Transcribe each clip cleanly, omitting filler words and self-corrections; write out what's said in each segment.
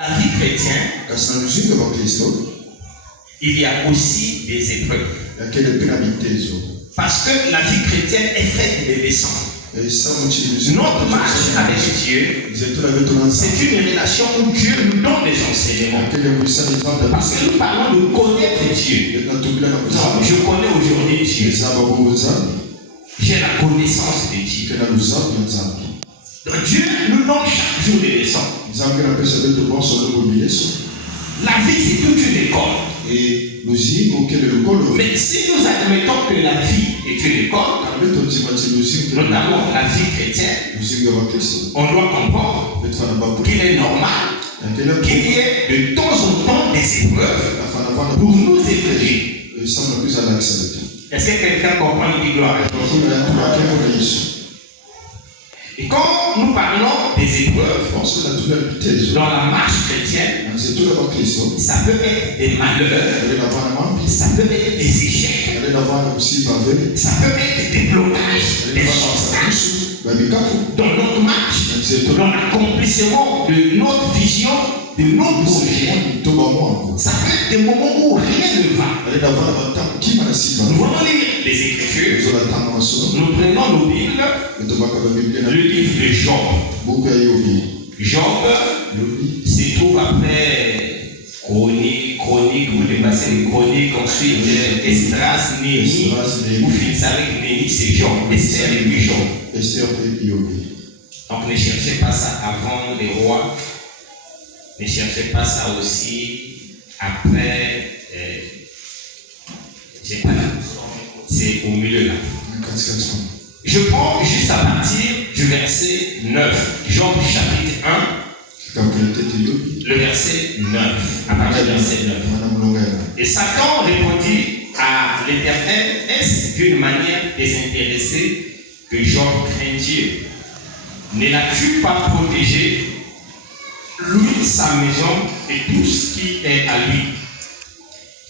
La vie chrétienne, il y a aussi des épreuves. Parce que la vie chrétienne est faite de leçons. Notre marche avec Dieu, c'est une relation où Dieu nous donne des enseignements. Parce que nous parlons de connaître Dieu. Donc, je connais aujourd'hui Dieu. J'ai la connaissance de Dieu. Donc Dieu nous donne chaque jour des leçons. La vie, c'est toute une école. Mais si nous admettons que la vie est une école, notamment la vie chrétienne, on doit comprendre qu'il est normal qu'il y ait de temps en temps des épreuves pour nous éprouver. Est-ce que quelqu'un comprend le gloire? Et quand nous parlons des épreuves dans la marche chrétienne, ça peut être des malheurs, ça peut être des échecs, ça peut être des blocages, des obstacles dans notre marche, dans l'accomplissement de notre vision, de notre projet. Ça peut être des moments où rien ne va. Nous allons lire les Écritures, nous prenons nos Bibles, le livre de Job. Job se trouve après Chronique, vous dépassez les Chroniques, ensuite Esdras, Néhémie, vous finissez avec Néhémie, c'est Job, Esther et puis Job. Donc ne cherchez pas ça avant les rois, ne cherchez pas ça aussi après, c'est au milieu là. Je prends juste à partir du verset 9, Job chapitre 1, le verset 9, à partir du verset 9. Et Satan répondit à l'Éternel, est-ce d'une manière désintéressée que Job craint Dieu? Ne l'as-tu pas protégé, lui, sa maison et tout ce qui est à lui?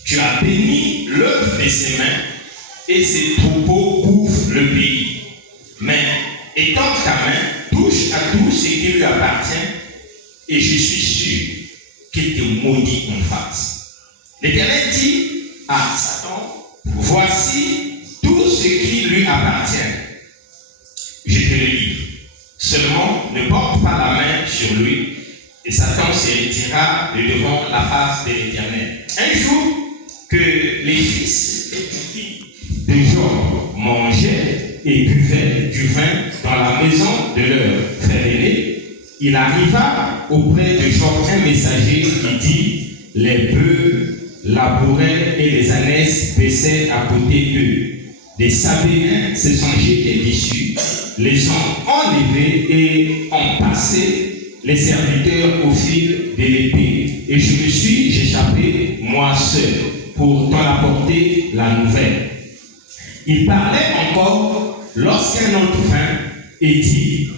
Tu as béni l'œuvre de ses mains et ses troupeaux couvrent le pays. Mais étends ta main, touche à tout ce qui lui appartient et je suis sûr qu'il te maudit en face. L'Éternel dit à Satan, voici tout ce qui lui appartient. Je te le livre. Seulement, ne porte pas la main sur lui. Et Satan se retira de devant la face de l'Éternel. Un jour, que les fils et les filles de Job mangeaient et buvaient du vin dans la maison de leur frère aîné, il arriva auprès de Job un messager qui dit, les bœufs labouraient et les ânesses paissaient à côté d'eux. Des Sabéens se sont jetés dessus, les ont enlevés et ont passé les serviteurs au fil de l'épée. Et je me suis échappé, moi seul, pour t'en apporter la nouvelle. Il parlait encore lorsqu'un autre vint et dit,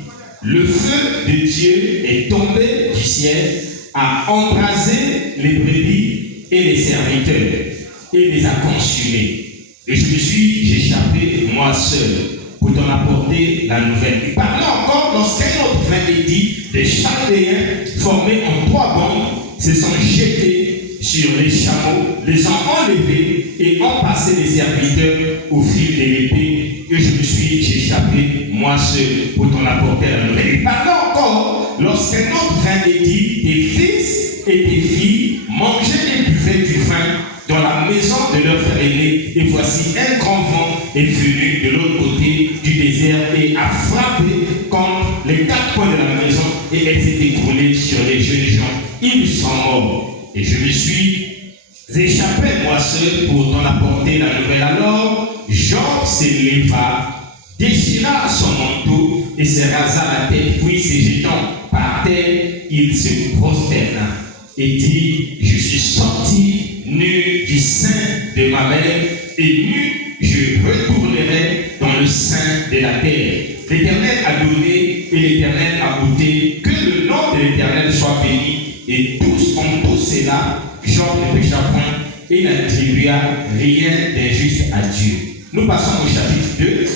le feu de Dieu est tombé du ciel, a embrasé les brebis et les serviteurs, et les a consumés. Et je me suis échappé, moi seul, pour t'en apporter la nouvelle. Il parlait encore lorsqu'un autre vint et dit, des Chaldéens formés en 3 bandes se sont jetés sur les chameaux, les ont enlevés et ont passé les serviteurs au fil de l'épée. Et je me suis échappé, moi seul, pour t'en apporter la nouvelle. Il parlait encore lorsqu'un autre vint et dit, tes fils et tes filles mangeaient et buvaient du vin dans la maison de leur frère aîné. Et voici un grand vent est venu de l'autre côté du désert et a frappé contre les 4 coins de la maison et elle s'est écroulée sur les jeunes gens. Ils sont morts. Et je me suis échappé moi seul pour t'en apporter la nouvelle. Alors Job se leva, déchira son manteau et se rasa la tête, puis se jetant par terre, il se prosterna et dit, je suis sorti nu du sein de ma mère et nu je retournerai dans le sein de la terre. L'Éternel a donné et l'Éternel a ôté, que le nom de l'Éternel soit béni. Et tous en tout cela, Job ne pécha point et n'attribua rien d'injuste à Dieu. Nous passons au chapitre 2.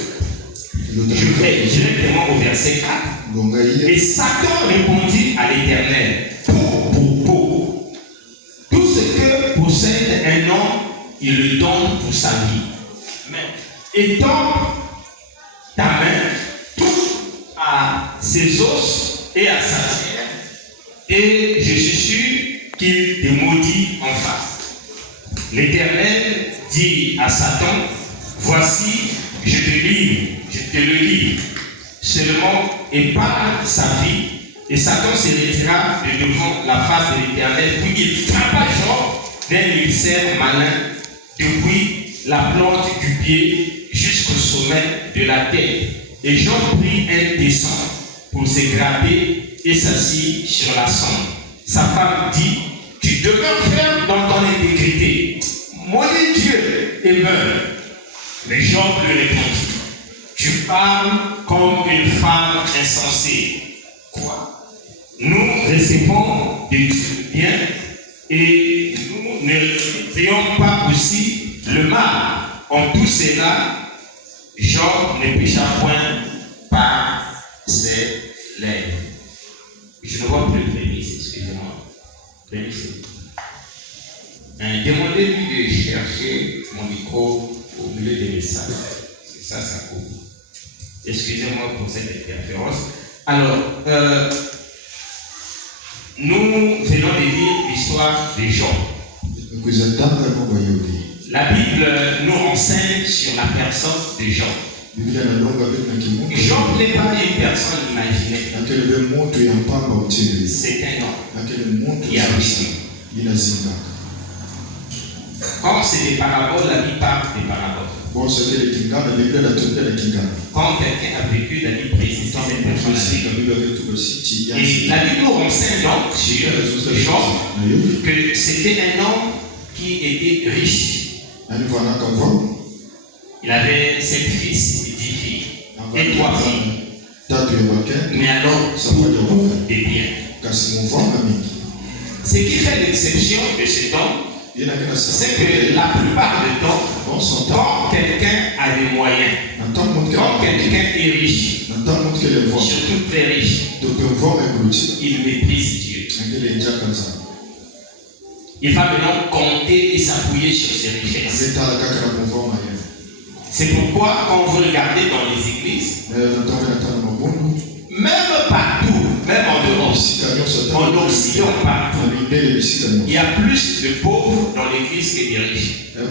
Je vais directement au verset 4. Et Satan répondit à l'Éternel, il le donne pour sa vie. Étends ta main, touche à ses os et à sa chair, et je suis sûr qu'il te maudit en face. L'Éternel dit à Satan, voici, je te le livre. Seulement épargne sa vie, et Satan se retira de devant la face de l'Éternel, puis il frappa Job d'un ulcère malin depuis la plante du pied jusqu'au sommet de la tête. Et Job prit un dessin pour se gratter et s'assit sur la sonde. Sa femme dit, tu demeures ferme dans ton intégrité. Maudis Dieu et meurs. Mais Job lui répondit, tu parles comme une femme insensée. Quoi? Nous recevons du bien et nous ne recevons pas aussi le mal. En tout cela, Job ne pécha point par ses lèvres. Je ne vois plus le prémisse, excusez-moi. Prémisse. Demandez-lui de chercher mon micro au milieu des messages. C'est ça, ça coupe. Excusez-moi pour cette interférence. Alors, nous venons de lire l'histoire de Job. La Bible nous renseigne sur la personne de Job. Job n'est pas une personne imaginaire. C'est un homme qui a vécu. Quand c'est des paraboles, la Bible parle des paraboles. Quand quelqu'un a vécu la vie précise, cette personne. Et la Bible nous renseigne donc sur Job que c'était un homme qui était riche. Il avait 7 fils et 10 filles et 3 filles. Mais alors, beaucoup de biens. Ce qui fait l'exception de cet homme, c'est que la plupart du temps, quand quelqu'un a des moyens, quand quelqu'un est riche, surtout très riche, il méprise Dieu. Il va maintenant compter et s'appuyer sur ses richesses. C'est pourquoi quand vous regardez dans les églises, même partout, même en Europe, en Occident, partout, il y a plus de pauvres dans l'église que des riches. Non,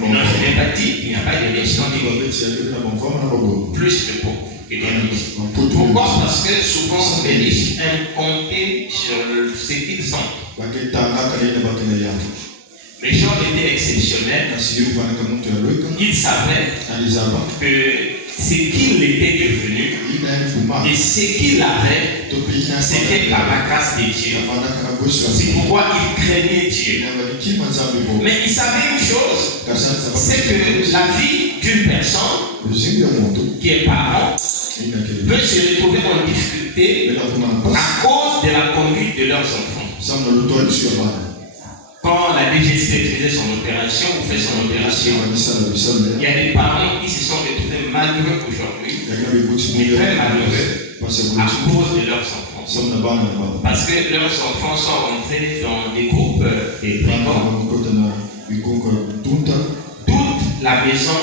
je n'ai pas dit qu'il n'y a pas de riches dans l'église. Plus de pauvres que des riches. Pourquoi? Parce que souvent les riches aiment compter sur ce qu'ils ont. Mais Job était exceptionnel. Il savait que ce qu'il était devenu et ce qu'il avait, c'était par la grâce de Dieu. C'est pourquoi il craignait Dieu. Mais il savait une chose, c'est que la vie d'une personne qui est parent peut se retrouver en difficulté à cause de la conduite de leurs enfants. Quand la DGC faisait son opération ou fait son opération, il y a des parents qui se sont retrouvés malheureux aujourd'hui, mais très malheureux à cause de leurs enfants. Parce que leurs enfants sont rentrés dans des groupes de brigands. Toute la maison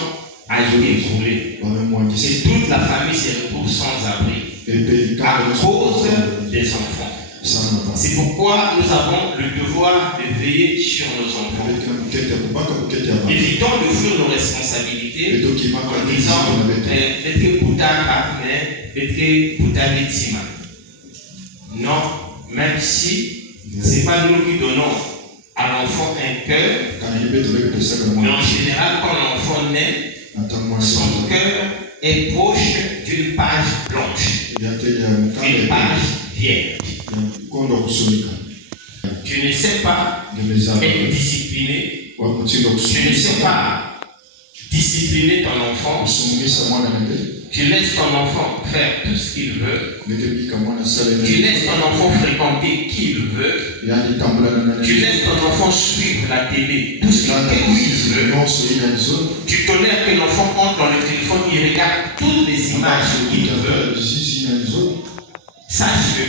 a été brûlée. Et toute la famille se retrouve sans abri à cause des enfants. C'est pourquoi nous avons le devoir de veiller sur nos enfants. Évitons de fuir nos responsabilités en disant d'être Boutara, mais d'être Boutaretima. Non, même si ce n'est pas nous qui donnons à l'enfant un cœur, mais en général, quand l'enfant naît, son cœur est proche d'une page blanche, une page vierge. Tu ne sais pas être discipliné. Tu ne sais pas discipliner ton enfant. Tu laisses ton enfant faire tout ce qu'il veut. Tu laisses ton enfant fréquenter qui il veut. Tu laisses ton enfant suivre la télé tout ce qu'il veut. Tu tolères que l'enfant entre dans le téléphone, il regarde toutes les images qu'il veut. sache que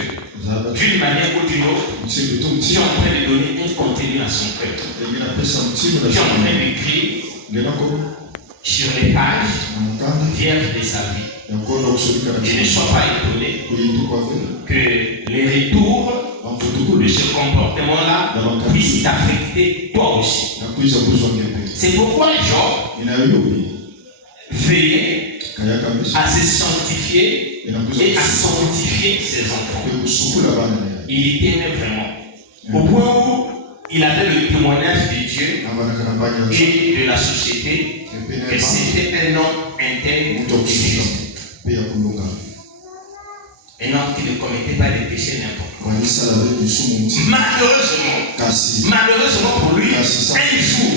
d'une manière ou d'une autre, tu es en train de donner un contenu à son cœur. Tu es en train d'écrire sur les pages vierges de sa vie. Je ne sois pas étonné que les retours de ce comportement-là puissent t'affecter toi aussi. C'est pourquoi Job veillait à se sanctifier et à sanctifier ses enfants. Il était aimé vraiment. Au point où il avait le témoignage de Dieu et de la société que c'était un homme intègre et juste. Un homme qui ne commettait pas de péché n'importe quoi. Malheureusement pour lui, un jour,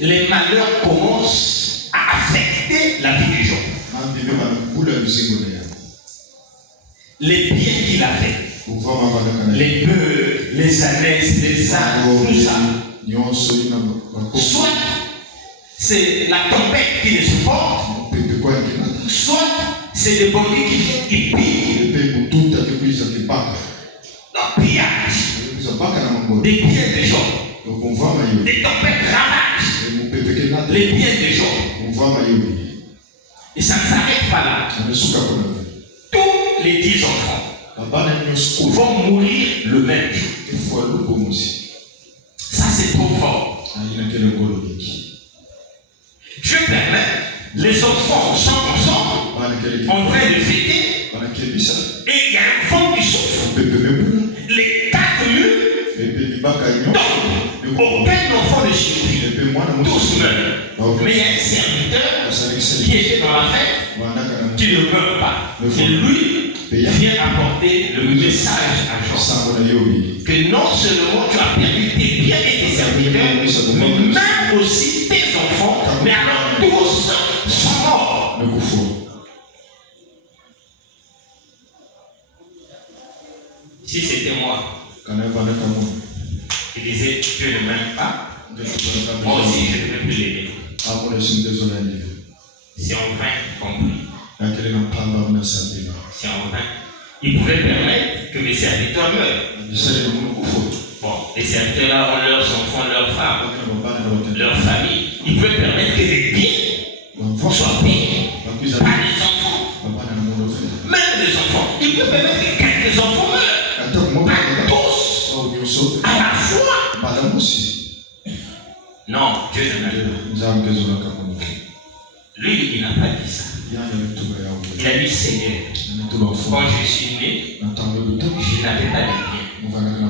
les malheurs commencent à affecter la vie du Job. Les biens qu'il avait, les bœufs, les ânesse, les ânes, tout ça. Soit c'est la tempête qui les supporte, soit c'est des bandits qui viennent et pillent. Non, pillage. Des biens des gens. Des tempêtes ravagent les biens des gens. Et ça ne s'arrête pas là. Tous les 10 enfants vont mourir le même jour. Ça c'est trop fort. Dieu permet, les enfants sont ensemble, en train de fêter, et il y a un vent qui souffle. Les 4 murs tombent. Aucun enfant ne survit. Tous meurent. Mais il y a un serviteur qui était dans la fête, qui ne meurt pas. Et lui vient apporter le message à Jean. Que non seulement tu as perdu tes biens et tes serviteurs, mais même aussi tes enfants, mais alors tous sont morts. Si c'était moi, je disais Dieu ne m'aime pas, moi aussi je ne peux plus l'aimer. Si on vint compris. Si on vint, il pouvait permettre que mes serviteurs meurent. Bon, les serviteurs là ont leurs enfants, leurs femmes, leur famille. Il peut permettre que les biens soient payés. Pas les enfants. Même les enfants. Il peut permettre que quelques enfants meurent. Pas tous. À la fois. Non, Dieu ne m'a pas. Lui, il n'a pas dit ça. Il a dit Seigneur, quand je suis né, je n'avais pas de biens.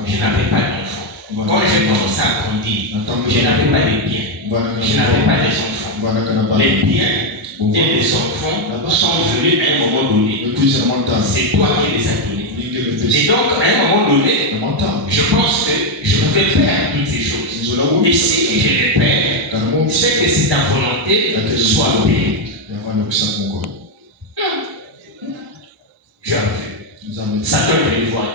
Je n'avais pas d'enfants. Quand j'ai commencé à grandir, je n'avais pas de biens. Je n'avais pas d'enfants. Les biens et les enfants sont venus à un moment donné. C'est toi qui les as donnés. Et donc, à un moment donné, je pense que je pouvais faire toutes ces choses. Et si je les perds, c'est que c'est ta volonté soit payée. Tu as vu. Satan veut voir.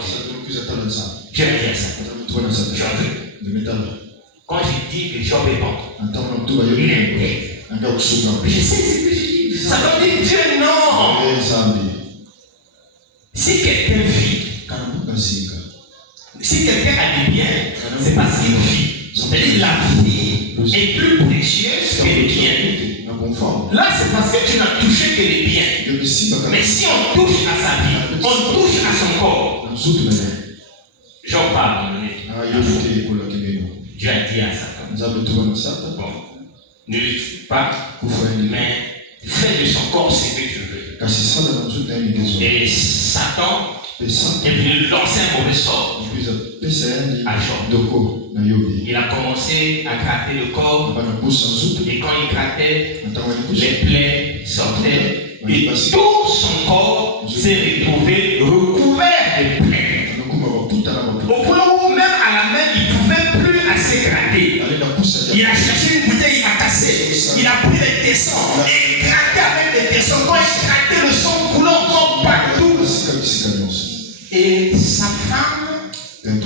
Tu as dit à Satan. Tu as vu. Quand je dis que Job est bon, il est bête. Je sais ce que je dis. Satan dit Dieu non. Si quelqu'un vit, si quelqu'un a des biens, c'est parce qu'il vit. C'est-à-dire la vie est plus précieuse que les biens. Là, c'est parce que tu n'as touché que les biens. Mais si on touche à sa vie, on touche à son corps. J'en parle. Dieu a dit à Satan. Bon, ne lutte pas, mais fais de son corps ce que tu veux. Et Satan est venu lancer un mauvais sort à Job. Il a commencé à gratter le corps, et quand il grattait, les plaies sortaient, et tout son corps s'est retrouvé recouvert de plaies. Au point où même à la main, il ne pouvait plus assez gratter. Il a cherché une bouteille, il a cassé. Il a pris les tessons et il grattait avec les tessons. Quand il grattait, le sang coulant comme partout. Et sa femme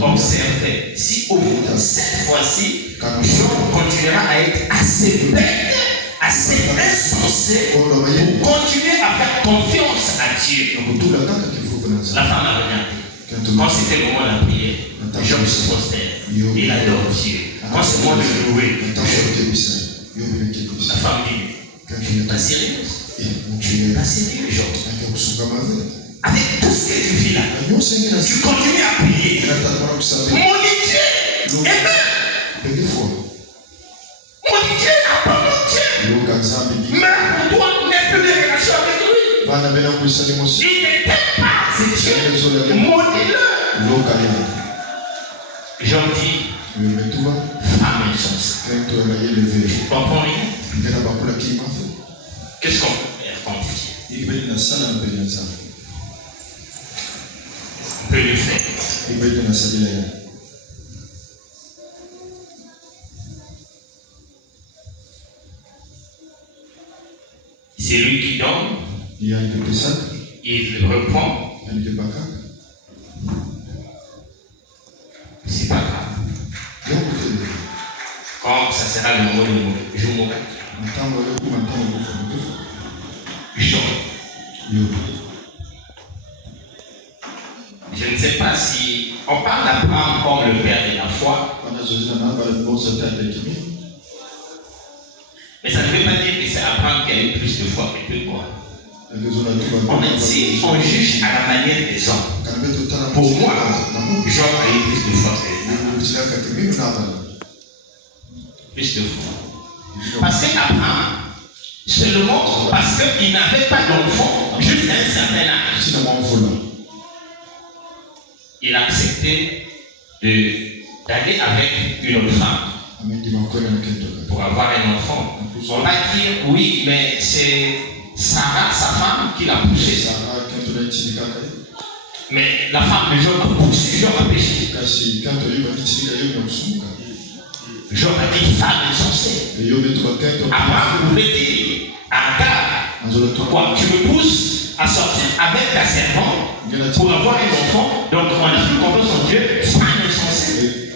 observait. Si au bout de cette fois-ci, Job continuera à être assez bête, assez insensé pour continuer à faire confiance à Dieu. La femme a regardé. Quand c'était le moment de la prière, Job se prosterne. Il adore Dieu. Quand c'est le moment de louer, la femme dit, tu n'es pas sérieux. Tu n'es pas sérieux, Job. Avec tout ce que tu vis là, tu continues à prier. Mon Dieu est Mon Dieu n'a pas mon Dieu. Mais pour toi, n'est plus de relation avec lui. Il ne t'aime pas, c'est Dieu. Maudis-le. Jean dit, femme insensée. Tu comprends rien? Qu'est-ce qu'on peut faire contre Dieu? On peut le faire. C'est lui qui donne, il reprend. C'est pas grave. Quand ça sera le moment de je mourrai. Jean. Je ne sais pas si on parle d'Abraham comme le père de la foi. Mais ça ne veut pas dire que c'est Abraham qui a eu plus de foi que toi. Si on juge à la manière des hommes, pour moi, Job a eu plus de foi que lui. Plus de foi. Parce qu'Abraham, seulement parce qu'il n'avait pas d'enfant jusqu'à un certain âge, il a accepté d'aller avec une autre femme pour avoir un enfant. On va dire oui, mais c'est Sarah, sa femme, qui l'a poussé. Mais la femme de Job a poussé Job à pécher. Job a dit femme insensée. Abraham pouvait dire à Agar, quoi, tu me pousses à sortir avec ta servante pour avoir un enfant, donc on a plus confiance en Dieu, femme insensée.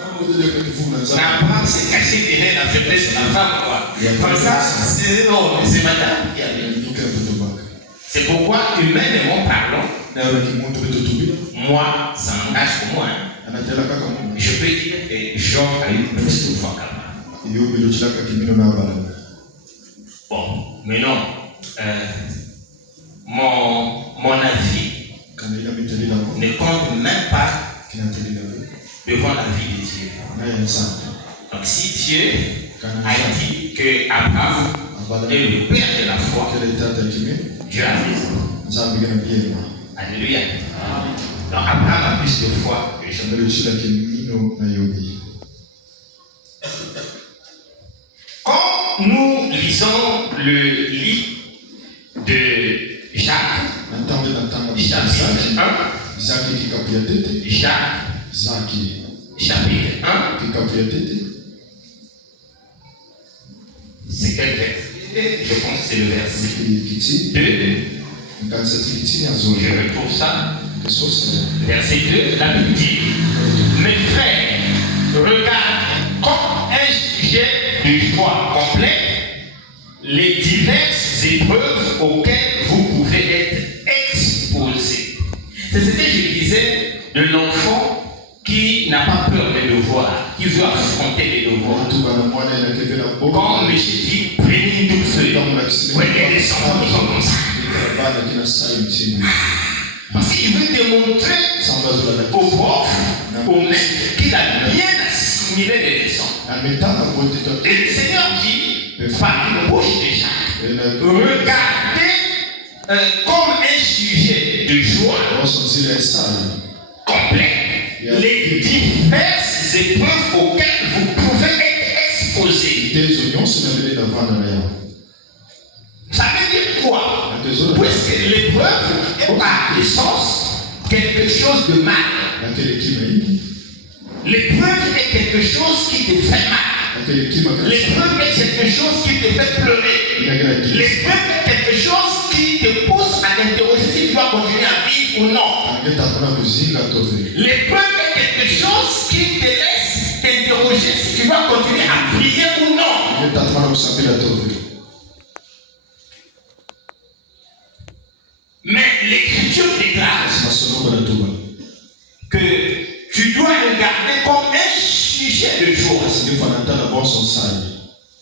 Abraham s'est caché derrière la faiblesse de la femme, quoi. Comme ça, c'est madame qui avait. C'est pourquoi, humainement parlant, moi, ça m'engage pour moi. Je peux dire que Job a eu plus de foi qu'Abraham. Bon, maintenant, mon avis ne compte même pas devant la vie de Dieu. Donc si Dieu a dit que Abraham est le père de la foi, Dieu a raison. Alléluia. Donc Abraham a plus de foi que Job. Quand nous lisons le livre de Jacques, chapitre 1, c'est quel verset? Je pense que c'est le verset 2. Je retrouve ça. Verset 2, la Bible dit, mes frères, regarde comme un sujet de joie complet les diverses épreuves auxquelles vous pouvez être exposés. C'est ce que je disais de l'enfant qui n'a pas peur des devoirs, qui veut affronter les devoirs. Quand M. dit, prenez une douce feuille, prenez des enfants qui sont comme ça. Parce qu'il veut démontrer au prof, au maître, qu'il a bien assimilé les leçons. Et le Seigneur dit, par une bouche de Jacques, regardez comme un sujet de joie complet les diverses épreuves auxquelles vous pouvez être exposés. Ça veut dire quoi? Puisque l'épreuve est par essence quelque chose de mal. L'épreuve est quelque chose qui te fait mal. L'épreuve est quelque chose qui te fait pleurer. L'épreuve est quelque chose qui te pousse à t'interroger si tu dois continuer à vivre ou non. L'épreuve est quelque chose qui te laisse t'interroger si tu dois continuer à prier ou non.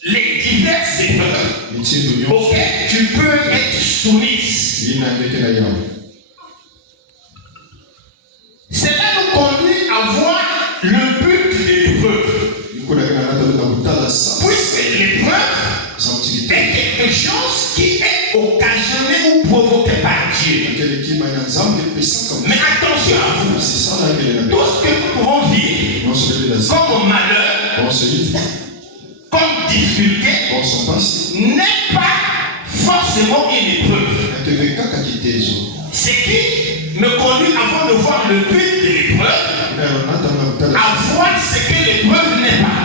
les diverses épreuves auxquelles tu peux être soumise. Cela nous conduit à voir le but de l'épreuve. Puisque l'épreuve est quelque chose qui est occasionné ou provoqué par Dieu. Mais attention à vous, tout ce que nous pouvons vivre comme malheur, comme difficulté, n'est pas forcément une épreuve. Ce qui me conduit avant de voir le but de l'épreuve, à voir ce que l'épreuve n'est pas.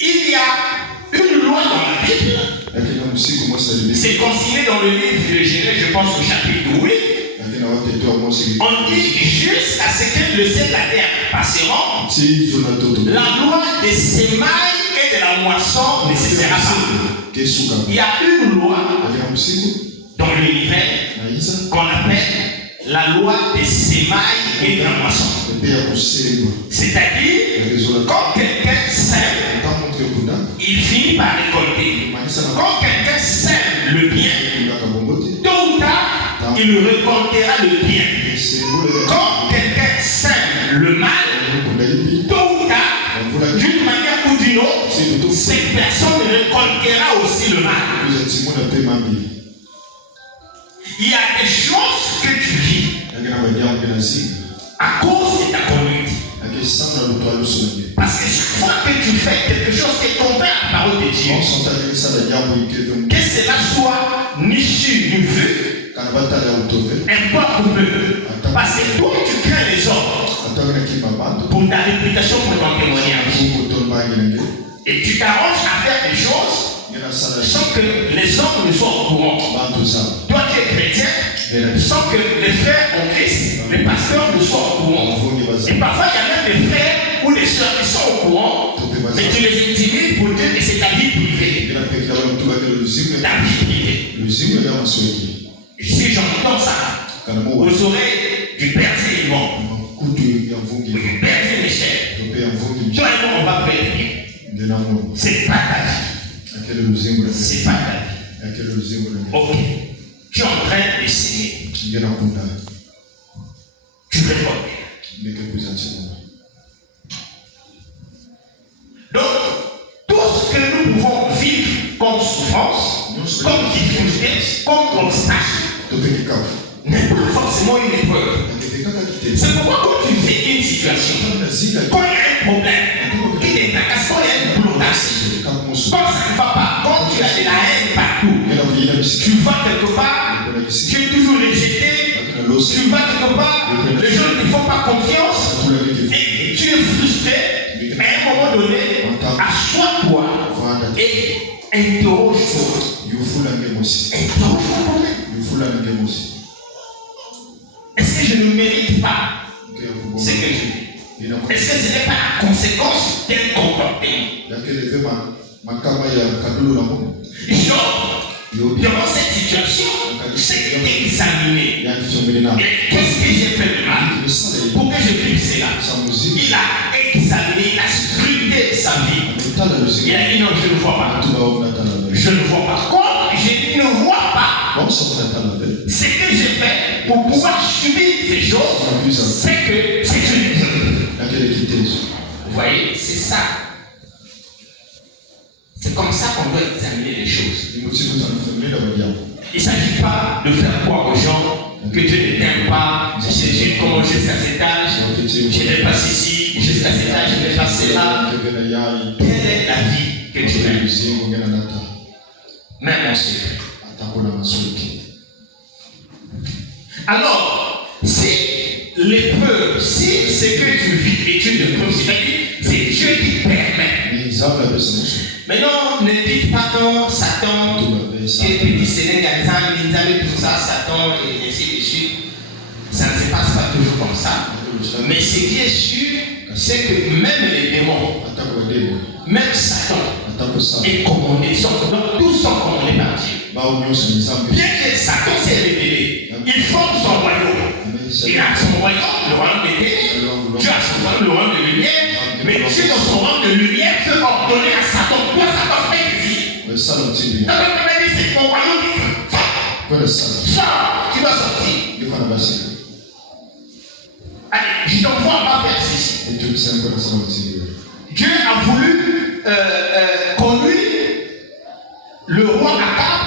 Il y a une loi dans la Bible. C'est consigné dans le livre de Genèse, je pense au chapitre 8. On dit jusqu'à ce que le ciel et la terre passeront, la loi des semailles et de la moisson ne cessera pas. Il y a une loi dans l'univers qu'on appelle la loi des semailles et de la moisson. C'est-à-dire, quand quelqu'un sème, il finit par récolter. Quand quelqu'un sème le bien, tôt ou tard, il récoltera le bien. Quand quelqu'un sème le mal, tôt ou tard, d'une manière ou d'une autre, cette personne récoltera aussi le mal. Il y a des choses que tu vis à cause de ta conduite. Parce que chaque fois que tu fais quelque chose qui est tombé à la parole de Dieu, que cela soit ni su ni vu, importe peu. Parce que toi tu crains les hommes pour ta réputation, pour ton témoignage. Et tu t'arranges à faire des choses sans que les hommes ne soient au courant. Toi qui es chrétien, sans que les frères en Christ, les pasteurs ne soient au courant. Et parfois il y a même des frères ou des soeurs qui sont au courant, mais tu les intimides pour dire que c'est ta vie privée. Ta vie privée. Si j'entends ça aux oreilles du Père vivant, du Père Michel, toi et moi on va prévenir. C'est pas ta vie. C'est pas ta vie. Ok. Tu es en train de signer. Tu récoltes. Donc, tout ce que nous pouvons vivre comme souffrance, comme difficulté, comme obstacle, n'est pas forcément une épreuve. C'est pourquoi quand tu vis une situation, quand il y a un problème, qui te tracasse, quand il y a un blocage, quand ça ne va pas, quand tu as de la haine partout, tu vas quelque part, tu es toujours rejeté, tu vas quelque part, les gens ne te font pas confiance, et tu es frustré, mais à un moment donné, assois-toi et interroge-toi. Interroge-toi. Est-ce que je ne mérite pas ce que je vis? Est-ce que ce n'est pas la conséquence d'un comportement? Durant cette situation, j'ai examiné. Qu'est-ce que j'ai fait de mal pour que je vive cela? Il a examiné, il a scruté sa vie. Il a dit non, je ne vois pas. Je ne vois pas. Quand je ne vois pas, ce que j'ai fait pour pouvoir subir ces choses, c'est que c'est une. Vous voyez, c'est ça. C'est comme ça qu'on doit examiner les choses. Il ne s'agit pas de faire croire aux gens que Dieu ne t'aime pas. Jésus commence jusqu'à cet âge, je n'ai pas ceci, jusqu'à cet âge, je n'ai pas cela. Quelle est la vie que tu aimes? Même en secret. Alors, si l'épreuve, si ce que tu vis est une épreuve, c'est Dieu qui permet. Maintenant, ne dites pas que Satan, qui est petit Sénégal, tout ça, Satan et ainsi de suite. Ça ne se passe pas toujours comme ça. Mais ce qui est sûr, c'est que même les démons, même Satan, est commandé, tous sont commandés par Dieu. Bien que Satan s'est révélé, il forme son royaume. Il a son royaume, le royaume des ténèbres. Dieu a son royaume, le royaume de lumière. Mais Dieu dans son rang de lumière peut ordonner à Satan, toi Satan, fais ici. C'est mon royaume. Sors, tu dois sortir. Allez, je t'envoie à ma faire ceci. Dieu a voulu conduire le roi Akab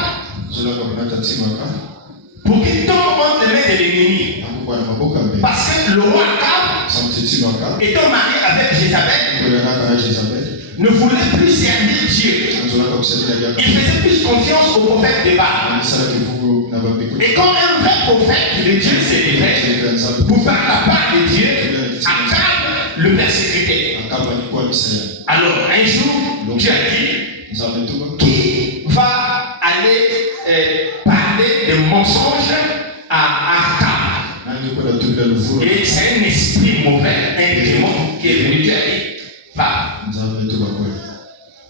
pour qu'il tombe entre les mains de l'ennemi. Parce que le roi Akab, étant marié avec Jézabel, ne voulait plus servir Dieu. Il faisait plus confiance au prophète de Baal. Et quand un vrai prophète de Dieu s'est révélé pour faire la part de Dieu, Akab le persécutait. Alors un jour, Dieu a dit, qui va aller parler de mensonges à Akab? Et c'est un esprit mauvais, un démon qui est venu. Dieu a dit, va.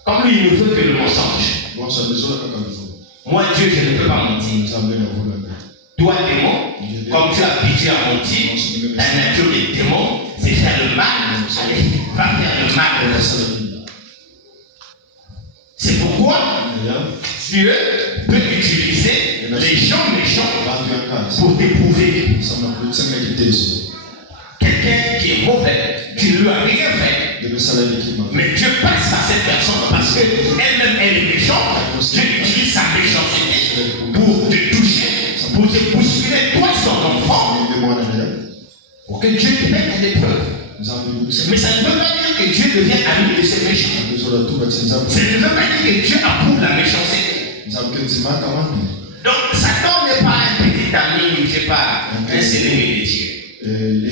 Comme lui, il ne veut que le mensonge. Moi, Dieu, je ne peux pas mentir. Toi, démon, comme tu as habitué à mentir, la nature des démons, c'est faire le mal. Allez, va faire le mal. C'est pourquoi Dieu peut utiliser les gens méchants pour t'éprouver. Quelqu'un qui est mauvais, qui ne lui a rien fait, mais Dieu passe par cette personne parce qu'elle-même elle est méchante. Dieu utilise sa méchanceté pour te toucher, pour te bousculer, toi son enfant, pour que Dieu te mette à l'épreuve. Mais ça ne veut pas dire que Dieu devient ami de ces méchants. Ça ne veut pas dire que Dieu approuve la méchanceté. Donc Satan n'est pas un petit ami, je ne sais pas, un séléné de Dieu.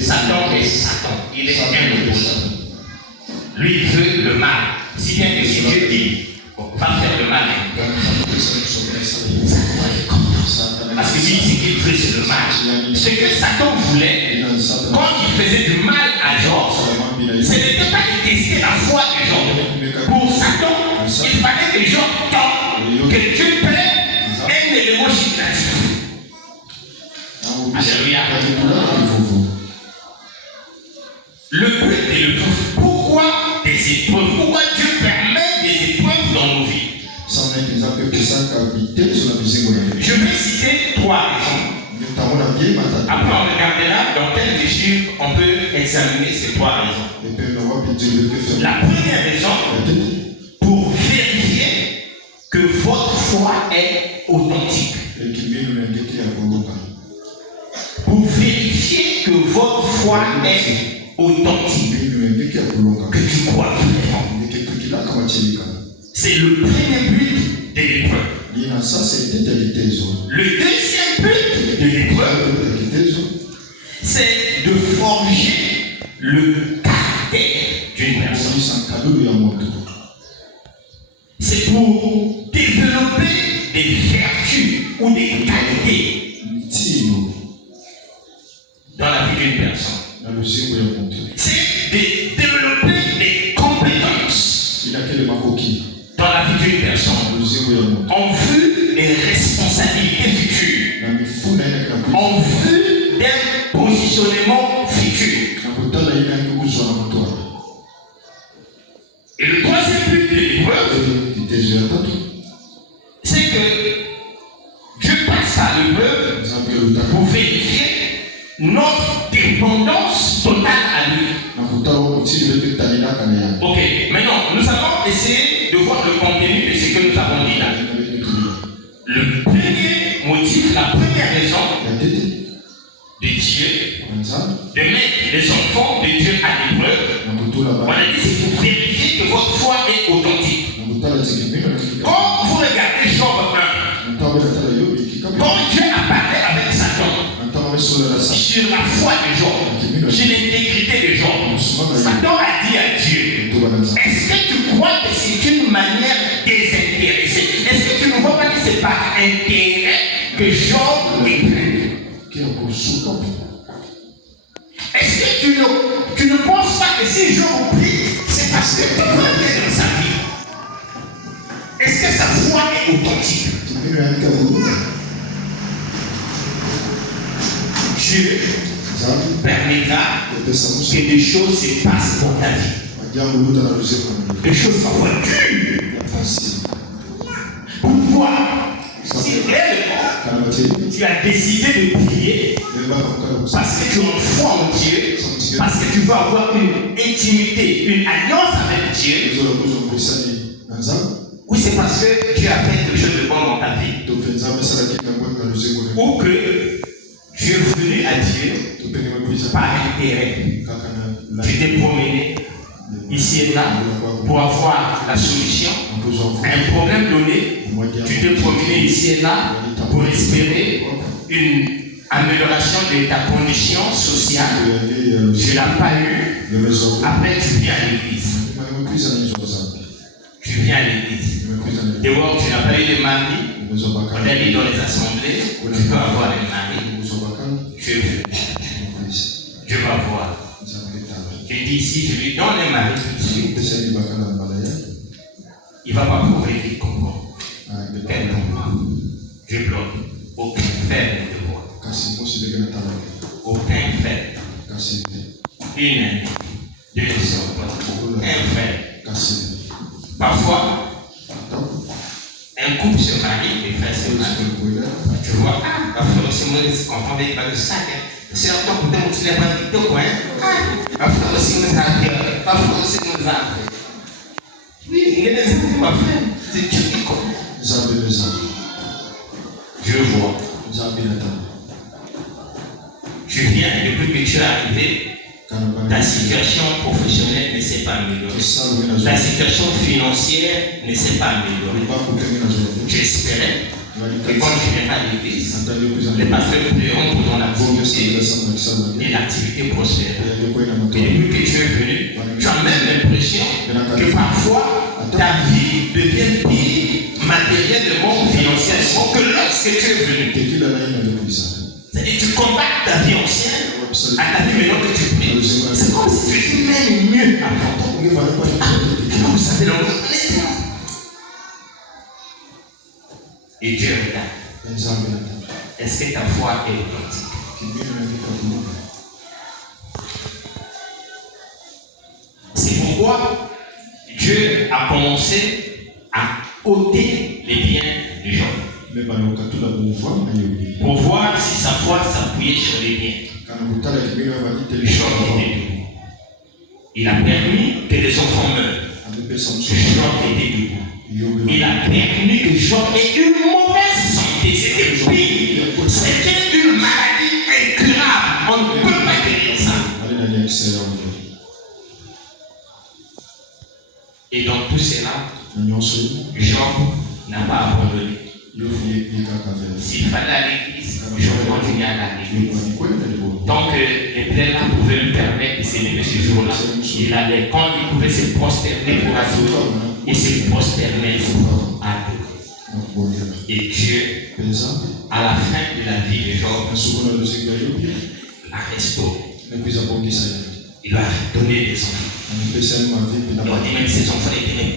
Satan est Satan, il est un opposant. Lui il veut le mal. Si bien que si Dieu dit, va faire le mal, Satan est content. Parce que lui, ce qu'il veut, c'est le mal. Ce que Satan voulait, quand il faisait du mal à Job, ce n'était pas de tester la foi de Job. Pour Satan, il fallait que Job tombe, que Dieu plaît un élément significatif. Alléluia. Le but est le but. Pourquoi des épreuves? Pourquoi Dieu permet des épreuves dans nos vies? Je vais citer 3 raisons. Après, on regardera dans quelle mesure on peut examiner ces 3 raisons. La première raison, pour vérifier que votre foi est authentique. Pour vérifier que votre foi est authentique, que tu crois vraiment. C'est le premier but de l'épreuve. Le deuxième but de l'épreuve, c'est de forger le caractère d'une personne. C'est pour développer des vertus ou des qualités dans la vie d'une personne. C'est de développer des compétences dans la vie d'une personne en vue des responsabilités futures, en vue d'un positionnement futur. Et le troisième but de l'épreuve, c'est que Dieu passe à l'épreuve pour vérifier notre dépendance totale à lui. Ok, maintenant nous allons essayer de voir le contenu de ce que nous avons dit là. Le premier motif, la première raison de Dieu de mettre les enfants de Dieu à l'épreuve, on a dit c'est pour vérifier que votre foi est authentique. Quand vous regardez Job 1, quand Dieu a parlé avec Satan sur la foi de Job, sur l'intégrité de Job, Satan a dit à Dieu, est-ce que tu crois que c'est une manière désintéressée? Est-ce que tu ne vois pas que c'est par intérêt que Job est craint? Est-ce que tu ne penses pas que si Job prie, c'est parce que tu veux bien dans sa vie? Est-ce que sa foi est authentique? Dieu permettra que des choses se passent dans ta vie. Des choses parfois dures. Pour voir si réellement tu as décidé de prier parce que tu as foi en Dieu, parce que tu veux avoir une intimité, une alliance avec Dieu. Ou c'est parce que Dieu a fait quelque chose de bon dans ta vie. Ou que tu es venu à Dieu par intérêt. Tu t'es promené ici et là pour avoir la solution à un problème donné. Tu t'es promené ici et là pour espérer une amélioration de ta condition sociale. Tu ne l'as pas eu. Après, tu viens à l'église. Tu viens à l'église. Dehors, tu n'as pas eu de mari. On est dans les assemblées. Tu peux avoir un mari. Tu es venu. Je vais voir. Je dis ici, je lui donne un mari tout de suite. Il ne va pas couvrir les comprends. Quel comprend. Je bloque. Aucun faible de moi. Aucun faible. Une année. 2 ans. Un faible. Parfois, un couple se marie, les frères se marient. Tu vois, parfois, c'est moi qui comprends pas le sac. C'est un temps pour te montrer les bandits de quoi. Parfois aussi, nous avons. Parfois aussi, nous avons. Oui, il y a des gens qui m'ont fait. C'est Dieu qui connaît. Je vois. Tu viens, depuis que tu es arrivé, ta situation professionnelle ne s'est pas améliorée. Ta situation financière ne s'est pas améliorée. Tu espérais que quand tu viens à l'église, les pasteurs prieront pour ton activité et l'activité prospère. Et depuis que tu es venu, tu as même l'impression que parfois ta vie devient pire matériellement, financièrement que lorsque tu es venu. C'est-à-dire que tu compares ta vie ancienne à ta vie maintenant que tu pries. C'est comme si tu étais même mieux avant. Vous savez, et Dieu regarde. Est-ce que ta foi est authentique? C'est pourquoi Dieu a commencé à ôter les biens de Job. Pour voir si sa foi s'appuyait sur les biens. Job était debout. Il a permis que les enfants meurent. Job était debout. Il a permis que Job ait une mauvaise santé. C'était pire. C'était une maladie incurable. On ne peut pas guérir ça. Et dans tout cela, Job n'a pas abandonné. S'il fallait à l'église, je continuais à l'église. Tant que les plaies-là pouvaient lui permettre de s'élever ce jour-là, il allait, quand il pouvait se prosterner pour adorer, il se prosternait pour adorer. Et Dieu, à la fin de la vie de Job, l'a restauré. Il lui a donné des enfants. Il a dit même que ses enfants étaient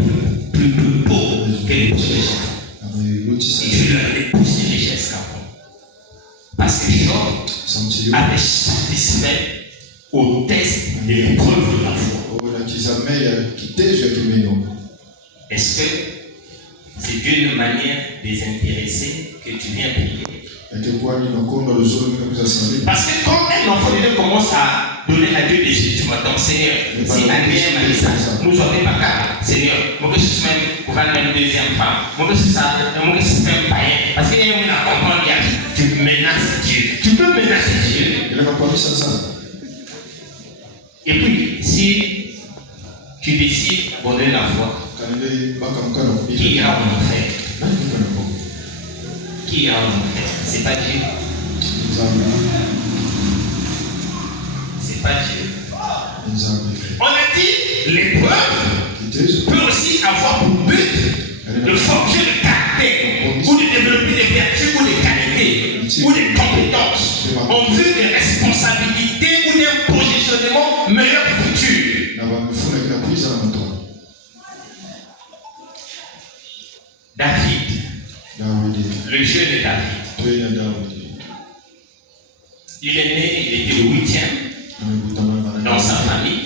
plus pauvres que les autres enfants. Et Dieu lui a donné plus de richesses qu'avant. Parce que Job avait satisfait au test de l'épreuve de la foi. Est-ce que c'est d'une manière désintéressée que tu viens prier? Parce que quand un enfant de Dieu commence à donner à Dieu des choses, tu m'attends, Seigneur, si Adrien m'a dit ça, nous n'aurons pas qu'à, Seigneur, moi que je suis même pour faire une deuxième femme, moi que c'est ça, moi que c'est même païen, parce qu'il y a une à comprendre, tu menaces Dieu, tu peux menacer Dieu. Et puis, si tu décides d'abandonner la foi, qui ira en enfer? Qui ira en enfer? C'est pas Dieu. C'est pas Dieu. On a dit, l'épreuve peut aussi avoir pour but de forger le caractère, ou de développer des vertus, ou des qualités, ou des compétences, en vue des responsabilités ou d'un positionnement meilleur futur. David, le jeune David, il est né, il était le 8e dans sa famille.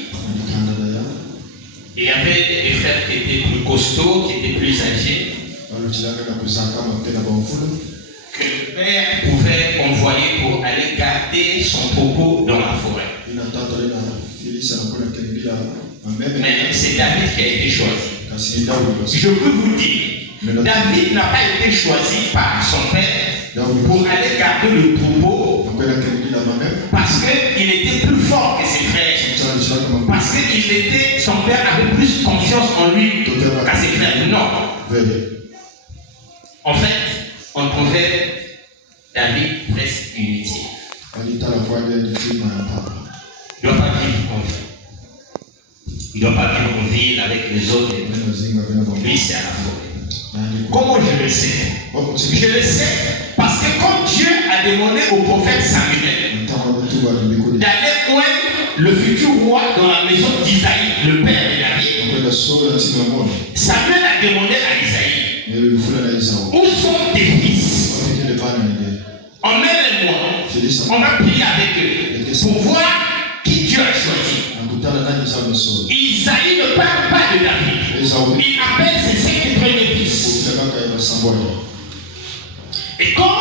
costauds, qui étaient plus âgés, que le père pouvait envoyer pour aller garder son troupeau dans la forêt. Mais c'est David qui a été choisi. Je peux vous dire, David n'a pas été choisi par son père pour aller garder le troupeau parce qu'il était plus fort que ses frères. Parce que son père avait plus confiance en lui qu'à ses frères. Non. En fait, on trouvait David presque inutile. Il ne doit pas vivre en ville. Il ne doit pas vivre en ville avec les autres. Lui, c'est à la forêt. Comment je le sais? Je le sais parce que quand Dieu a demandé au prophète Samuel d'aller où le futur roi dans la maison d'Isaïe, le père de David, Samuel a demandé à Isaïe, où sont tes fils? Emmène-les-moi. On va prier avec eux pour voir qui Dieu a choisi. Isaïe ne parle pas de David. Il appelle ses 5 premiers fils. Et quand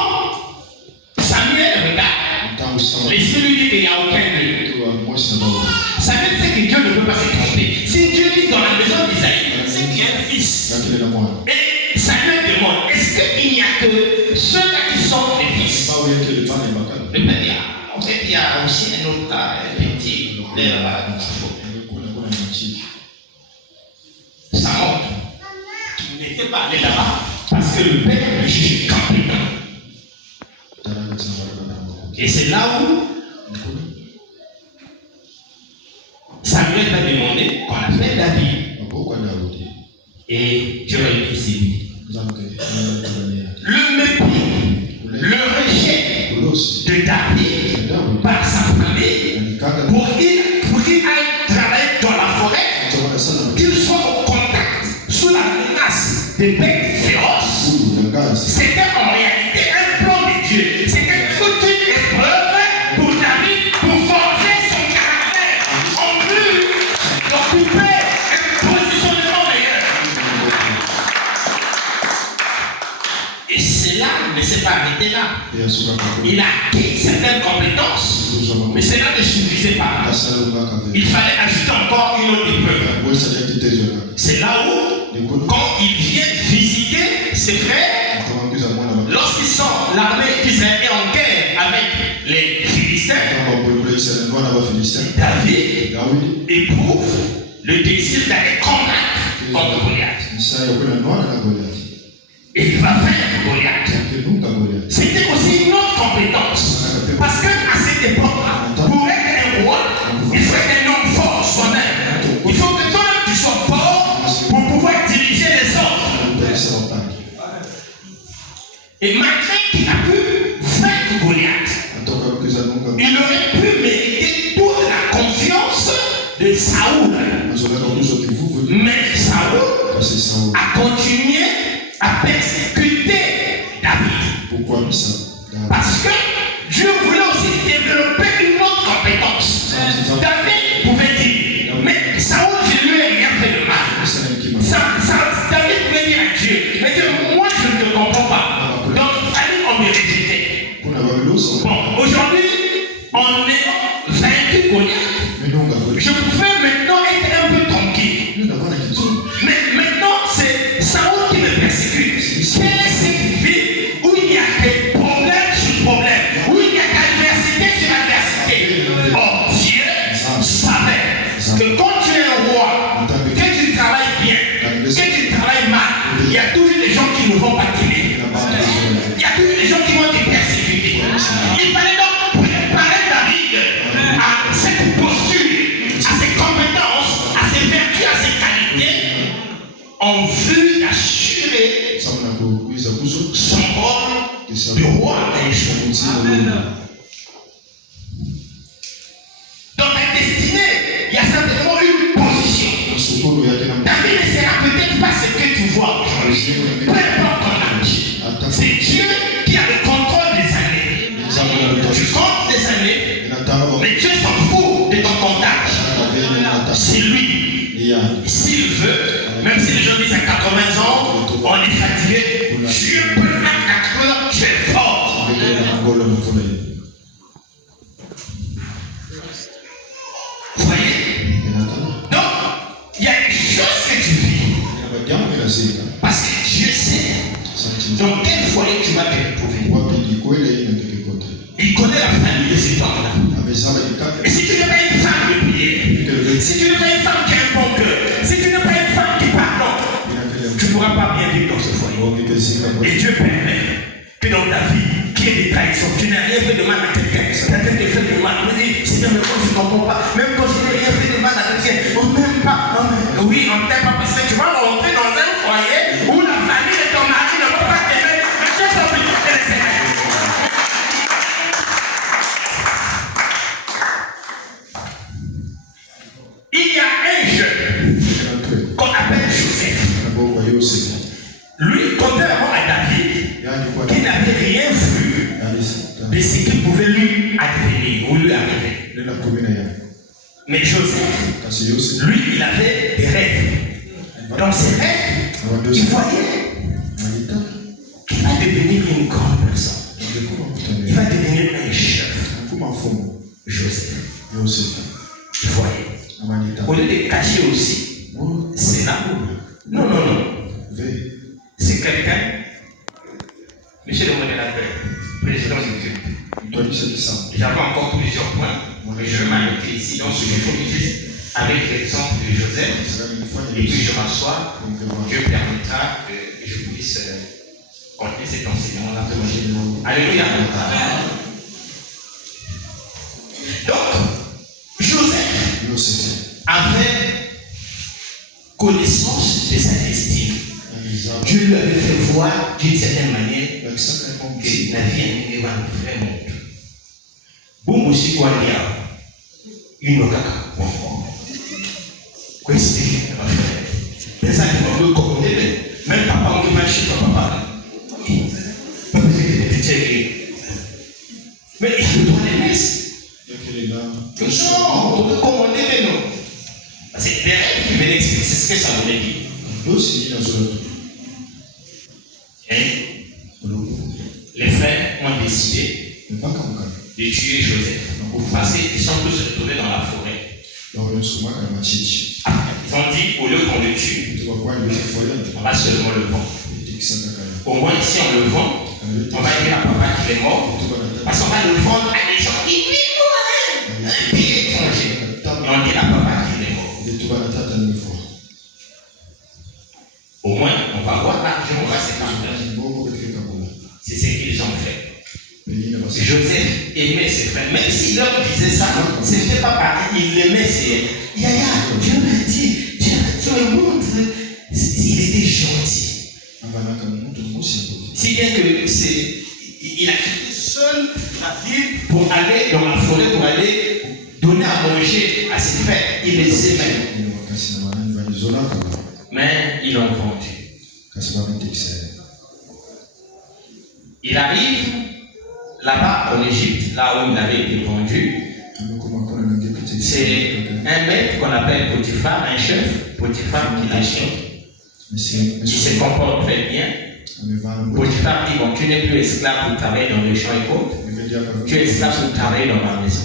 Samuel regarde, l'Esprit lui dit qu'il n'y a aucun d'eux. Samuel sait que Dieu ne peut pas se tromper. Si Dieu dit dans la maison d'Isaïe, c'est qu'il y a un fils. Et Samuel demande, est-ce qu'il n'y a que ceux-là qui sont les fils? Le père dit, en fait, il y a aussi un autre petit là-bas. Ça montre qu'il n'était pas allé là-bas parce que le père le jugeait compétent. Et c'est là où Samuel va demander qu'on appelle David. Et Dieu lui dit, c'est lui. Le mépris, le rejet de David par sa famille pour qu'il aille travailler dans la forêt, qu'il soit au contact, sous la menace des bêtes féroces, c'était en réalité un plan de Dieu. C'était toute une épreuve pour David pour forger son caractère en vue d'occuper un positionnement meilleur. Et cela ne s'est pas arrêté là. Il a acquis certaines compétences, mais cela ne suffisait pas. Il fallait ajouter encore une autre épreuve. C'est là où, quand il vient visiter ses frères, lorsqu'ils sont l'armée d'Israël est en guerre avec les Philistins, David éprouve le désir d'aller combattre contre Goliath. Et il va vaincre Goliath. C'était aussi une autre compétence. Parce qu'à cette époque-là, pour être un roi, il faut être un homme fort soi-même. Il faut que toi-même tu sois fort pour pouvoir diriger les autres. Et malgré qu'il a pu vaincre Goliath, il aurait pu mériter toute la confiance de Saoul. Mais Saoul a continué à persécuter David. Pourquoi ça? Parce que Dieu voulait aussi développer une autre compétence. David pouvait dire, mais Saoul, je lui ai rien fait de mal. David pouvait dire à Dieu, mais Dieu, moi je ne te comprends pas. Donc, allez, on me rejetait. Bon, aujourd'hui, on est vaincu Goliath. Je pouvais maintenant être un peu tranquille. Mais maintenant, c'est Saoul qui me persécute. Quelle est cette vie où il n'y a que problème sur problème, où il n'y a qu'adversité sur adversité? Or, Dieu savait que quand tu es un roi, que tu travailles bien, que tu travailles mal, il y a toujours des gens qui ne vont pas t'aimer. Il y a toujours des gens qui vont te persécuter. Il fallait donc préparer David à cette posture, à ses compétences, à ses vertus, à ses qualités, en vue d'assurer son rôle de roi d'un jour. Dans ta destinée, il y a certainement une position. David ne sera peut-être pas ce que tu vois aujourd'hui. Peu importe ton âge. C'est Dieu qui a le contrôle des années. Tu comptes des années, mais Dieu s'en fout de ton comptage. C'est lui. S'il veut, même si les gens disent à 80 ans, on est fatigué, Dieu peut le faire à 80 ans, tu es fort. Vous voyez? Donc, il y a des choses que tu vis. Parce que Dieu sait dans quel foyer tu vas te retrouver. Il connaît la famille de cet homme-là. Et si tu n'es pas une femme de prière, si tu n'es pas une femme qui a un bon cœur, si tu n'es pas une femme qui pardonne, tu ne pourras pas bien vivre dans ce foyer. Et Dieu permet que dans ta vie, qu'il y ait des trahisons, tu n'as rien fait de mal à quelqu'un. Quelqu'un te fait de mal. Tu dis, Seigneur, mais quand je ne comprends pas, même quand je n'ai rien fait de mal à quelqu'un, on ne m'aime pas. Oui, on ne t'aime pas parce que tu vas rentrer dans un foyer où la famille de ton mari ne va pas t'aimer. Mais tu es obligé de les aimer. Il y a un jeune qu'on appelle Joseph. Lui, contrairement à David, qui n'avait rien vu de ce qu'il pouvait lui advenir ou lui arriver. Mais Joseph, lui, il avait des rêves. Dans ses rêves, il voyait qu'il va devenir une grande personne. Il va devenir un chef. Joseph. Il voyait. Au lieu de cacher aussi, c'est l'amour. Non. C'est quelqu'un, monsieur le modérateur, président du culte. J'avais encore plusieurs points, mais je vais m'arrêter ici. Donc, je finis juste avec l'exemple de Joseph. Et puis, je m'assois. Dieu permettra que je puisse continuer cet enseignement-là. Alléluia. Donc, Joseph avait connaissance de sa destinée. Dieu lui avait fait voir d'une certaine manière que la vie est un vrai monde. Bon, aussi, quoi, il y a une caca. Quoi, c'est mais ça, il m'a commandé, même papa, on va chez papa. Mais il doit les messes. Non, on peut commander, mais non. C'est des règles qui venaient expliquer ce que ça voulait dire. Les frères ont décidé de tuer Joseph parce qu'ils sont tous retrouvés dans la forêt. Ils ont dit, au lieu qu'on le tue, on va seulement le vendre. Au moins ici on le vend, on va dire à papa qu'il est mort, parce qu'on va le vendre à des gens qui vivent un pays étranger. Et on dit à papa qu'il est mort. Au moins, on va voir l'argent, on va s'épargner. C'est ce qu'ils ont fait. Joseph aimait ses frères. Même s'il leur disait ça, ce n'était pas pareil. Il aimait ses. Yaya, Dieu m'a dit, Dieu me montre. Il était gentil. Si bien que il a quitté seul la ville pour aller dans la forêt, pour aller donner à manger à ses frères. Il les aimait. Mais ils l'ont vendu. Il arrive là-bas en Égypte, là où il avait été vendu. C'est un maître qu'on appelle Potiphar, un chef, Potiphar qui l'achète. Il se comporte très bien. Potiphar dit, bon, tu n'es plus esclave pour travailler dans les champs et côtes. Tu es esclave pour travailler dans ma maison.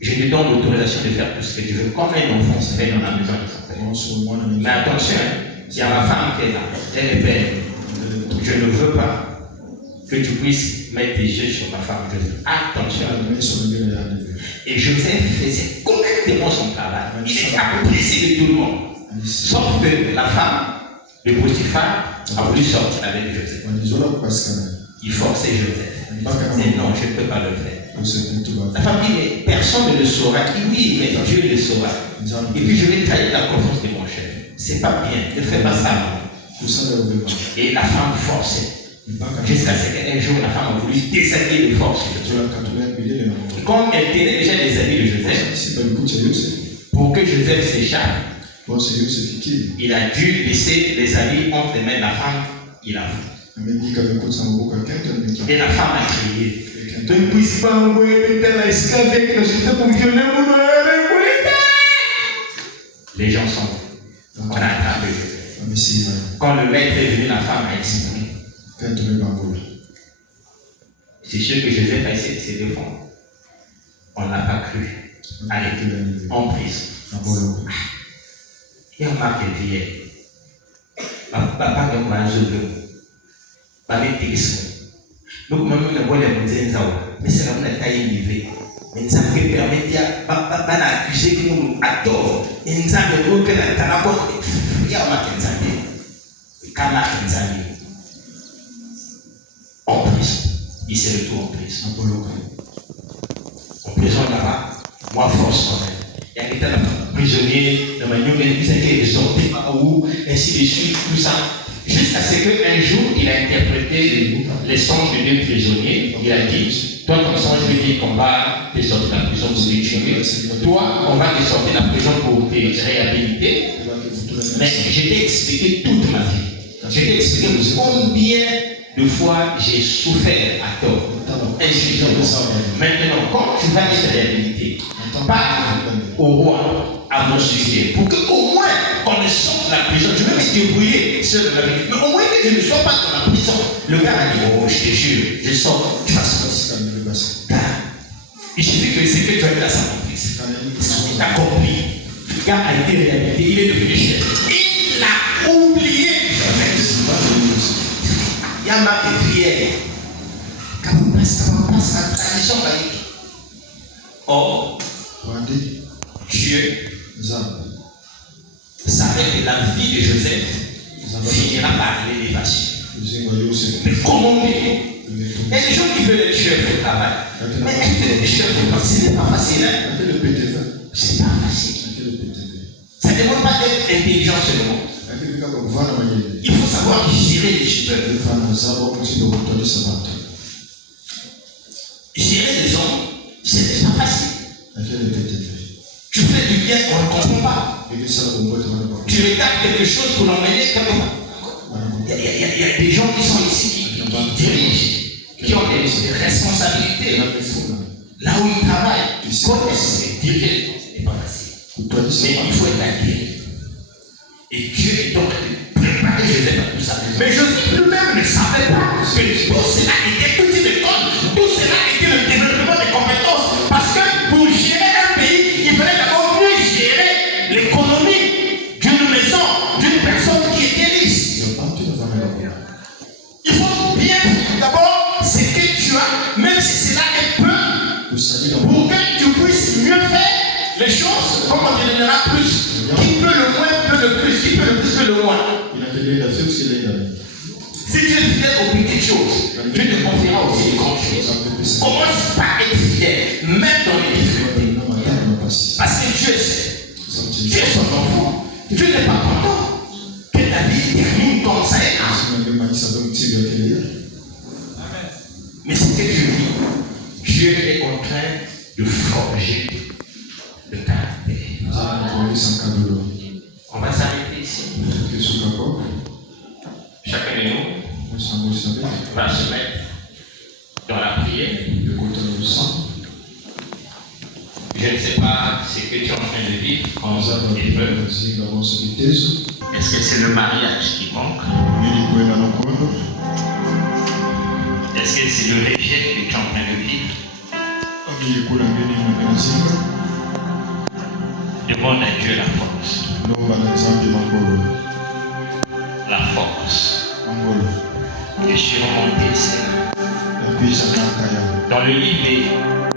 Je te donne l'autorisation de faire tout ce que tu veux, comme un enfant se fait dans la maison de son père. Mais attention, il y a ma femme qui est là, elle est belle. Je ne veux pas que tu puisses mettre des yeux sur ma femme. Attention. Et Joseph faisait correctement son travail. Il était apprécié de tout le monde. Sauf que la femme de Potiphar a voulu sortir avec Joseph. Il forçait Joseph. Il disait non, je ne peux pas le faire. La femme dit, mais personne ne le saura. Il dit, oui, mais Dieu le saura. Et puis je vais trahir la confiance de mon chef. C'est pas bien, ne fais pas ça. Et la femme forçait. Jusqu'à ce qu'un jour, la femme a voulu déshabiller de force. Et comme elle tenait déjà les habits de Joseph, pour que Joseph s'échappe, il a dû laisser les habits entre les mains de la femme. Il a vu. Et la femme a crié. Tu ne puisses pas envoyer de telle esclave que je te pour violer mon Les gens sont venus. On a attrapé Joseph. Quand le maître est venu, la femme a expliqué. C'est sûr que Joseph a essayé de se défendre. On n'a pas cru. Allez, en prison. Il y a un marque de vie. Papa qui m'a joué. Papa qui m'a joué. Donc, moi, je ne sais pas mais c'est la bonne taille élevée. Mais ça me permet d'accuser que nous à tort. Et nous avons dit que nous avons il y a un marque de vie. En prison. Il s'est retourné en prison. En prison là-bas, moi, force quand même. Il y a quelqu'un prisonnier, dans ma nouvelle vie, qui est sorti par où, ainsi de suite, tout ça. Jusqu'à ce qu'un jour, il a interprété les songes de deux prisonniers. Il a dit, toi, ton songe veut dire qu'on va te sortir de la prison pour te tuer. Toi, on va te sortir de la prison pour te réhabiliter. Mais je t'ai expliqué toute ma vie. Je t'ai expliqué combien de fois j'ai souffert à tort. Maintenant, quand tu vas être réhabilité, parle au roi à mon sujet pour qu'au moins qu'on ne sorte de la prison. Je vais me débrouiller seul de la vie. Mais au moins que je ne sois pas dans la prison. Le gars a dit, oh, je te jure, je sors. Tu vas sortir. Il suffit que c'est que tu as eu la sacrifice. Il t'a compris. Le gars a été réhabilité. Il est devenu chef. Il l'a oublié. Il y a ma prière. Comment passe la tradition laïque. Or, Dieu savait que la vie de Joseph finira par l'élévation. Mais comment payer? Il y a des gens qui veulent être chefs au travail. Mais être chef au travail, ce n'est pas facile. C'est pas facile. Ça ne demande pas d'être intelligent seulement. Il faut savoir gérer les cheveux. Gérer les hommes, ce n'est pas facile. Tu fais du bien, on ne comprend pas. Tu regardes quelque chose pour l'emmener quelque part. Il y a des gens qui sont ici, qui dirigent, qui ont des responsabilités. Là où ils travaillent, ils connaissent diriger. Ce n'est pas facile. Mais il faut être agréé. Et Dieu est donc préparé Joseph à tout ça. Mais Joseph lui-même ne savait pas que tout cela était toute une école. Tout cela était le développement des compétences. Parce que pour gérer un pays, il fallait d'abord mieux gérer l'économie d'une maison, d'une personne qui était riche. Il faut bien faire d'abord ce que tu as, même si cela est peu, pour que tu puisses mieux faire les choses, comme on te donnera plus. Qui peut le moins, peut le plus. Qui peut le plus, peut le moins. Si tu es fidèle aux petites choses, Dieu te confiera aussi les grandes choses. Commence par être fidèle, même dans les difficultés. Parce que Dieu sait. Dieu est son enfant. Dieu n'est pas content que ta vie termine comme ça. Mais c'est que Dieu dit, Dieu est en train de forger le caractère. On va s'arrêter ici. Chacun de nous va se mettre dans la prière. Je ne sais pas ce que tu es en train de vivre en épreuve. Est-ce que c'est le mariage qui manque? Est-ce que c'est le rejet que tu es en train de vivre? Demande à Dieu la force. La force de surmonter cela. Dans le livre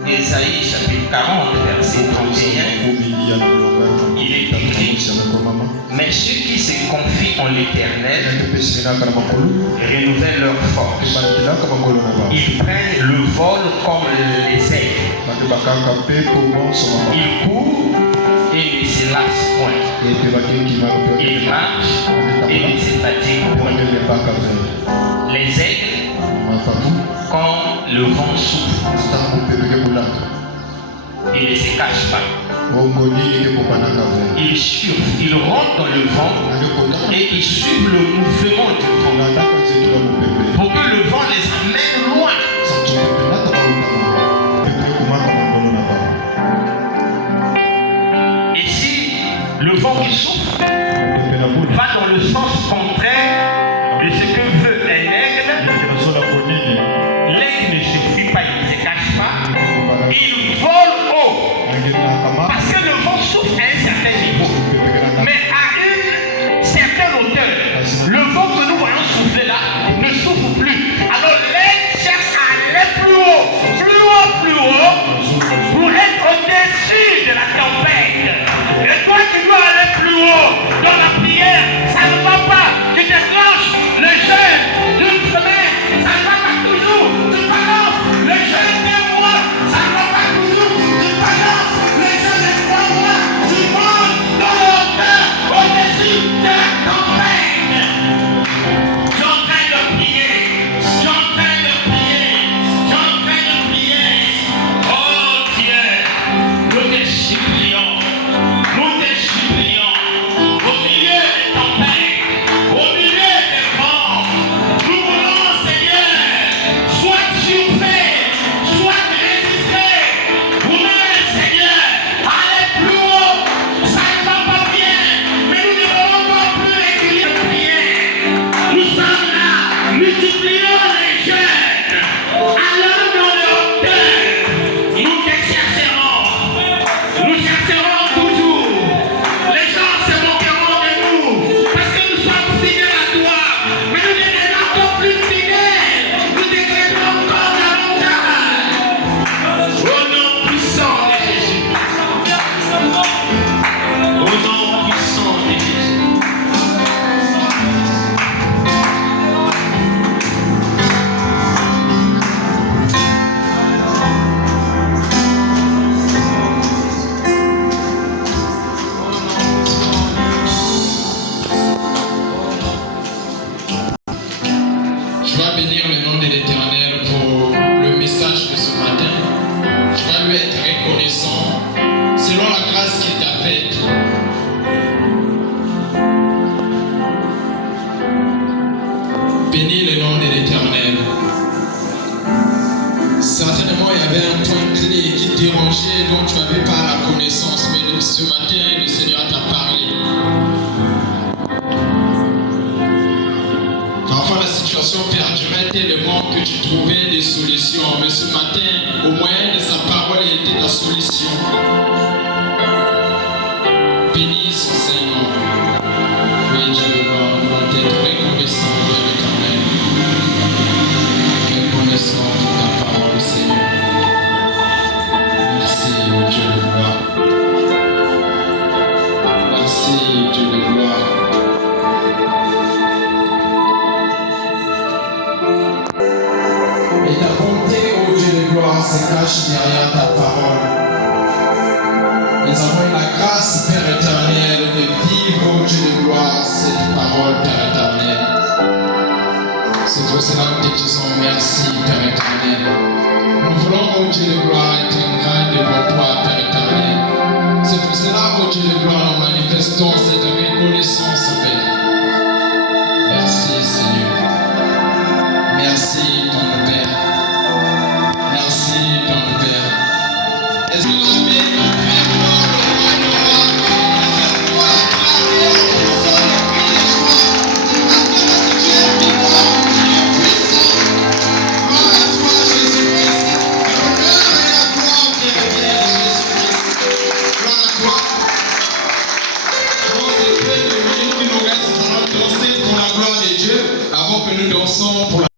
d'Ésaïe, chapitre 40, verset 31, il est écrit: mais ceux qui se confient en l'Éternel renouvellent leur force. Ils prennent le vol comme les aigles. Ils courent et ne se lassent point. Ils marchent et ne se fatiguent point. Les aigles, quand le vent souffle, ils ne se cachent pas. Ils suivent, ils rentrent dans le vent et ils suivent le mouvement du vent pour que le vent les amène loin. Et si le vent vent qui souffle va dans le sens contraire de ce que veut un aigle. L'aigle ne se fuit pas, il ne se cache pas. Il vole haut. Parce que le vent souffle à un certain niveau. Mais à une certaine hauteur, le vent que nous voyons souffler là ne souffle plus. Alors l'aigle cherche à aller plus haut, pour être au-dessus de la tempête. Et toi, tu dois aller plus haut dans la prière. Ça ne va pas. Tu déclenches le jeûne d'une semaine. Ça ne va pas toujours. Tu balances le jeûne d'un mois. Ça ne va pas toujours. Tu balances le jeûne de 3 mois. Tu montes dans le hauteur au-dessus de la tempête. Tu es en train de prier. Tu es en train de prier. Tu es en train de prier. Oh Dieu, nous te supplions. Nous te supplions. Au milieu des tempêtes, au milieu des vents, nous voulons, Seigneur, soit surpris, soit résister. Vous-même, Seigneur, allez plus haut. Ça ne va pas bien, mais nous devons encore plus régulier de prière. Nous sommes là, multiplions les jeunes. Allons dans le hauteur. Nous te chercherons. Nous chercherons toujours. Les gens se moqueront de nous parce que nous sommes fidèles à toi. Mais nous devenons encore plus fidèles. Nous décrétons encore davantage. Au nom puissant de Jésus. Au nom puissant de Jésus. Je vais bénir le nom de l'Éternel pour le message de ce matin. Je vais lui être reconnaissant selon la grâce qu'il t'a faite. Bénis le nom de l'Éternel. Certainement, il y avait un point clé qui te dérangeait, dont tu n'avais pas la connaissance, mais ce matin, le Seigneur t'a parlé. Parfois la situation perdurait tellement que tu trouvais des solutions. Mais ce matin, au moyen de sa parole, il était ta solution. Bénis son Seigneur. Oui, Dieu, nous allons être reconnaissants de l'Éternel. Reconnaissant de ta parole, Seigneur. Merci, Dieu de gloire. Merci, Dieu de gloire. Et ta bonté, ô Dieu de gloire, se cache derrière ta parole. Nous avons eu la grâce, Père éternel, de vivre, ô Dieu de gloire, cette parole, Père éternel. C'est pour cela que nous te disons merci, Père éternel. Nous voulons, ô Dieu de gloire, être ingrats devant toi, Père éternel. C'est pour cela, ô Dieu de gloire, nous manifestons cette reconnaissance, Père. Merci, Seigneur. Merci, ton Père. Merci, ton Père. Est-ce que avant que nous dansons pour la